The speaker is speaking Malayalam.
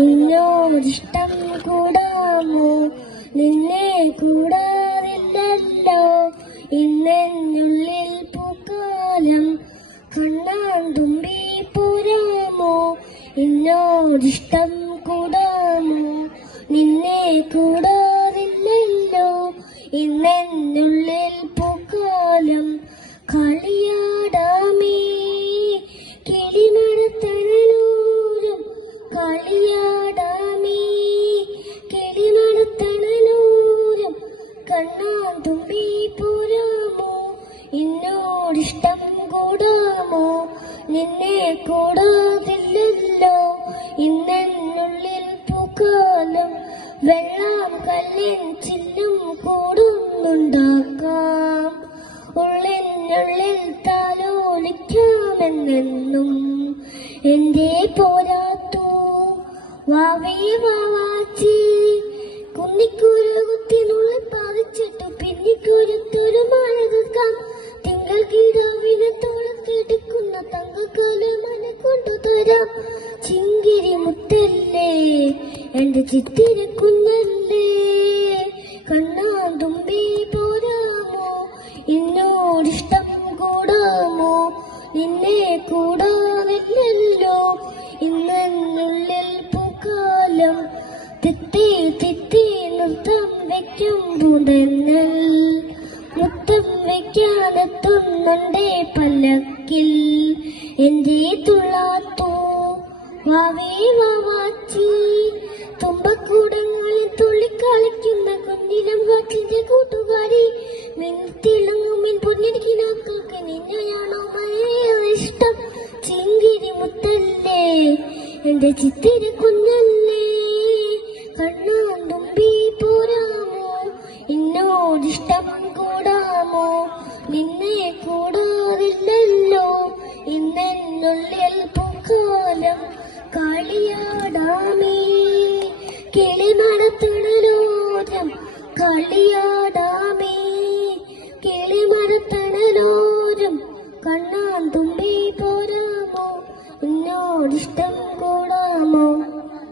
എന്നോടിഷ്ടം കൂടാമോ? നിന്നെ കൂടാതില്ലല്ലോ ഇന്നെന്നുള്ളിൽ പൂക്കാലം. കണ്ണാന്തുമ്പി പോരാമോ? എന്നോടിഷ്ടം കൂടാമോ? നിന്നെ കൂടാതില്ലല്ലോ ഇന്നെന്നുള്ളിൽ പൂക്കാലം. കളിയാടാമേ കിളിമരത്തണലൂരും, കളിയാടാമേ കിളിമരത്തണലൂരും. കണ്ണാന്തുമ്പി പോരാമോ? എന്നോടിഷ്ടം കൂടാമോ? നിന്നെ കൂടാതില്ലല്ലോ ഇന്നെന്നുള്ളിൽ പൂക്കാലം. വെള്ളം കല്ലിൻ ചില്ലും കൂടുന്നുണ്ടാക്കാം, ഉള്ളിനുള്ളിൽ താലോലിക്കാമെന്നെന്നും. എന്റെ പോരാത്തു വാവേ വാവാച്ചി, കുന്നിക്കുരു കുത്തിനുള്ളിൽ പതിച്ചിട്ടു പിന്നിക്കുരുത്തൊരു മഴ കേൾക്കാം. തിങ്കൾ കിടാവിനെ തോളത്തെടുക്കുന്ന തങ്കക്കാല മന കൊണ്ടുതരാം. ചിങ്കിരി മുത്തല്ലേ എന്റെ ചിത്തിര കുഞ്ഞല്ലേ, കണ്ണാന്തുമ്പി പോരാമോ? എന്നോടിഷ്ടം കൂടാമോ? നിന്നെ കൂടാതില്ലല്ലോ ഇന്നെന്നുള്ളിൽ പൂക്കാലം. തിത്തി തിത്തി നൃത്തം വയ്ക്കും പൂന്തന്നൽ, മുത്തം വയ്ക്കാനെത്തുന്നുണ്ടേ പല്ലക്കിൽ. എന്റെ തുള്ളാത്തു വാവേ വാവാച്ചി, തുമ്പക്കൂടങ്ങളിൽ തുള്ളിക്കളിക്കുന്ന കുഞ്ഞിനം കാറ്റിന്റെ കൂട്ടുകാരി. മിന്നിത്തിളങ്ങുമിൻ പൊന്നിരിക്കിനാക്കൾക്ക് നിന്നെയാണോ മഴയേറെ ഇഷ്ടം? ചിങ്കിരി മുത്തല്ലേ എന്റെ ചിത്തിര കുഞ്ഞല്ലേ, കണ്ണാന്തുമ്പി പോരാമോ? എന്നോടിഷ്ടം കൂടാമോ? നിന്നെ കൂടാതില്ലല്ലോ ഇന്നെന്നുള്ളിൽ പൂക്കാലം. കളിയാടാമേ കിളിമരത്തണലോരം, കളിയാ